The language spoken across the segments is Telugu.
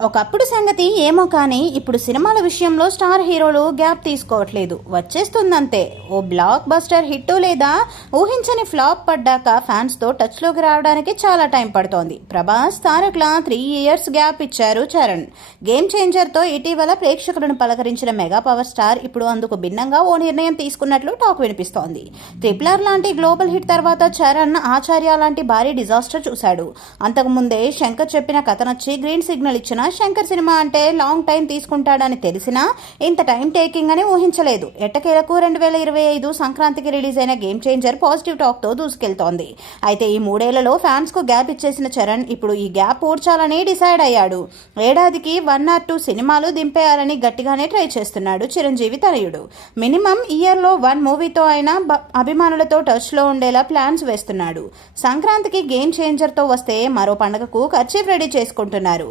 ఒకప్పుడు సంగతి ఏమో కానీ ఇప్పుడు సినిమాల విషయంలో స్టార్ హీరోలు గ్యాప్ తీసుకోవట్లేదు. వచ్చేస్తుందంతే. ఓ బ్లాక్ బస్టర్ హిట్ లేదా ఊహించని ఫ్లాప్ పడ్డాక ఫ్యాన్స్తో టచ్లోకి రావడానికి చాలా టైం పడుతోంది. ప్రభాస్ తారక్ల త్రీ ఇయర్స్ గ్యాప్ ఇచ్చారు చరణ్. గేమ్ చేంజర్తో ఇటీవల ప్రేక్షకులను పలకరించిన మెగా పవర్ స్టార్ ఇప్పుడు అందుకు భిన్నంగా ఓ నిర్ణయం తీసుకున్నట్లు టాక్ వినిపిస్తోంది. ట్రిపులర్ లాంటి గ్లోబల్ హిట్ తర్వాత చరణ్ ఆచార్య లాంటి భారీ డిజాస్టర్ చూశాడు. అంతకుముందే శంకర్ చెప్పిన కథ నచ్చి గ్రీన్ సిగ్నల్ ఇచ్చిన శంకర్ సినిమా అంటే లాంగ్ టైం తీసుకుంటాడని తెలిసినా ఇంత టైం టేకింగ్ అని ఊహించలేదు. ఎట్టకేలకు రెండు వేల ఇరవై ఐదు సంక్రాంతికి రిలీజ్ అయిన గేమ్ చేంజర్ పాజిటివ్ టాక్తో దూసుకెళ్తోంది. అయితే ఈ మూడేళ్ళలో ఫ్యాన్స్కు గ్యాప్ ఇచ్చేసిన చరణ్ ఇప్పుడు ఈ గ్యాప్ పూడ్చాలని డిసైడ్ అయ్యాడు. ఏడాదికి వన్ ఆర్ టూ సినిమాలు దింపేయాలని గట్టిగానే ట్రై చేస్తున్నాడు చిరంజీవి తనయుడు. మినిమం ఇయర్లో వన్ మూవీతో అయినా అభిమానులతో టచ్లో ఉండేలా ప్లాన్స్ వేస్తున్నాడు. సంక్రాంతికి గేమ్ చేంజర్తో వస్తే మరో పండుగకు ఖర్చీఫ్ రెడీ చేసుకుంటున్నారు.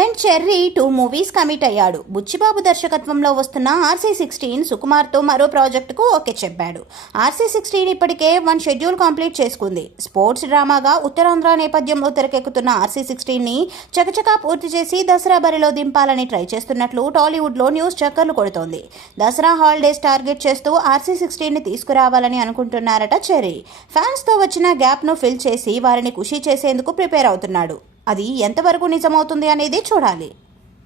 Present Cherry two movies commit అయ్యాడు. బుచ్చిబాబు దర్శకత్వంలో వస్తున్న ఆర్సీ సిక్స్టీన్ సుకుమార్తో మరో ప్రాజెక్టుకు ఓకే చెప్పాడు. ఆర్సీ సిక్స్టీన్ ఇప్పటికే వన్ షెడ్యూల్ కంప్లీట్ చేసుకుంది. స్పోర్ట్స్ డ్రామాగా ఉత్తరాంధ్ర నేపథ్యంలో తెరకెక్కుతున్న ఆర్సీ సిక్స్టీన్ని చకచకా పూర్తి చేసి దసరా బరిలో దింపాలని ట్రై చేస్తున్నట్లు టాలీవుడ్లో న్యూస్ చక్కర్లు కొడుతోంది. దసరా హాలిడేస్ టార్గెట్ చేస్తూ ఆర్సీ సిక్స్టీన్ని తీసుకురావాలని అనుకుంటున్నారట చెర్రీ. ఫ్యాన్స్తో వచ్చిన గ్యాప్ను ఫిల్ చేసి వారిని ఖుషీ చేసేందుకు ప్రిపేర్ అవుతున్నాడు. అది ఎంతవరకు నిజమవుతుంది అనేది చూడాలి.